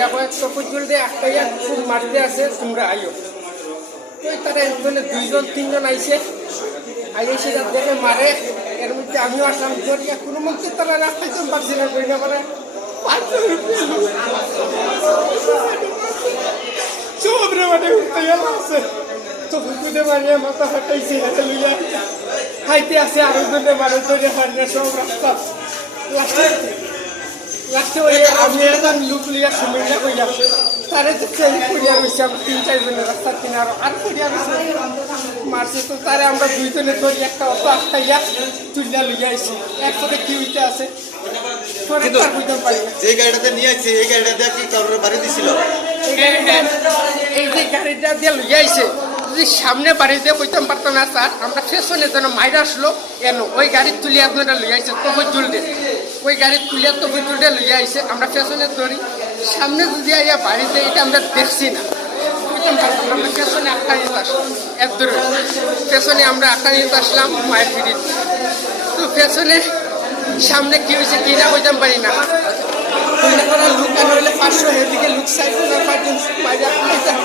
দেখো একশো পঁচিশ দিয়ে একটাই খুব মারতে আছে তোমরা আইও তো তারা মানে 2 জন 3 জন আইসে আইসে দেখে মারে এর মধ্যে আমিও আসলাম জড়িয়ে কোনো মধ্যে তারা রাস্তায় তো পারছি না করি না মানে সবরে মানে উঠতে গেল আছে তো বুঝতে মারিয়ে মাথা ফাটাইছে হাতে লইয়া খাইতে আছে আরো জনে মানুষ ধরে হারিয়ে সব রাস্তা লাস্টে ওই আমি একদম লুক লিয়া সময় না কইয়া তারে তো সেই করিয়া রয়েছে আমরা 3-4 জনের রাস্তার কিনারে আর করিয়া রয়েছে মারছে তো তারে আমরা 2 জনে ধরি একটা অটো আটকাইয়া তুলিয়া লইয়া আইছি একসাথে কি হইতে আছে যে গাড়িটাতে নিয়ে আসছে এই গাড়িটা কি কারোর বাড়ি দিছিল এই যে গাড়িটা দিয়ে লইয়া আইছে যদি সামনে বাড়ি দিয়ে কইতাম পারতাম না স্যার আমরা পেছনে যেন মাইরা আসলো এন ওই গাড়ি তুলিয়া আপনারা লইয়া আইছে তখন জুলডে ওই গাড়ি তুলিয়া তখন জুলডে লইয়া আইছে আমরা পেছনে ধরি সামনে যদি আইয়া বাড়িতে এটা আমরা দেখছি না কইতাম পারতাম আমরা পেছনে আটটা নিতে আসলাম এক দূরে পেছনে আমরা আটটা নিতে আসলাম মায়ের ফিরিতে তো পেছনে সামনে কি হয়েছে কি না কইতাম পারি না লুক আনলে 500 এদিকে লুক সাইড না 5 জন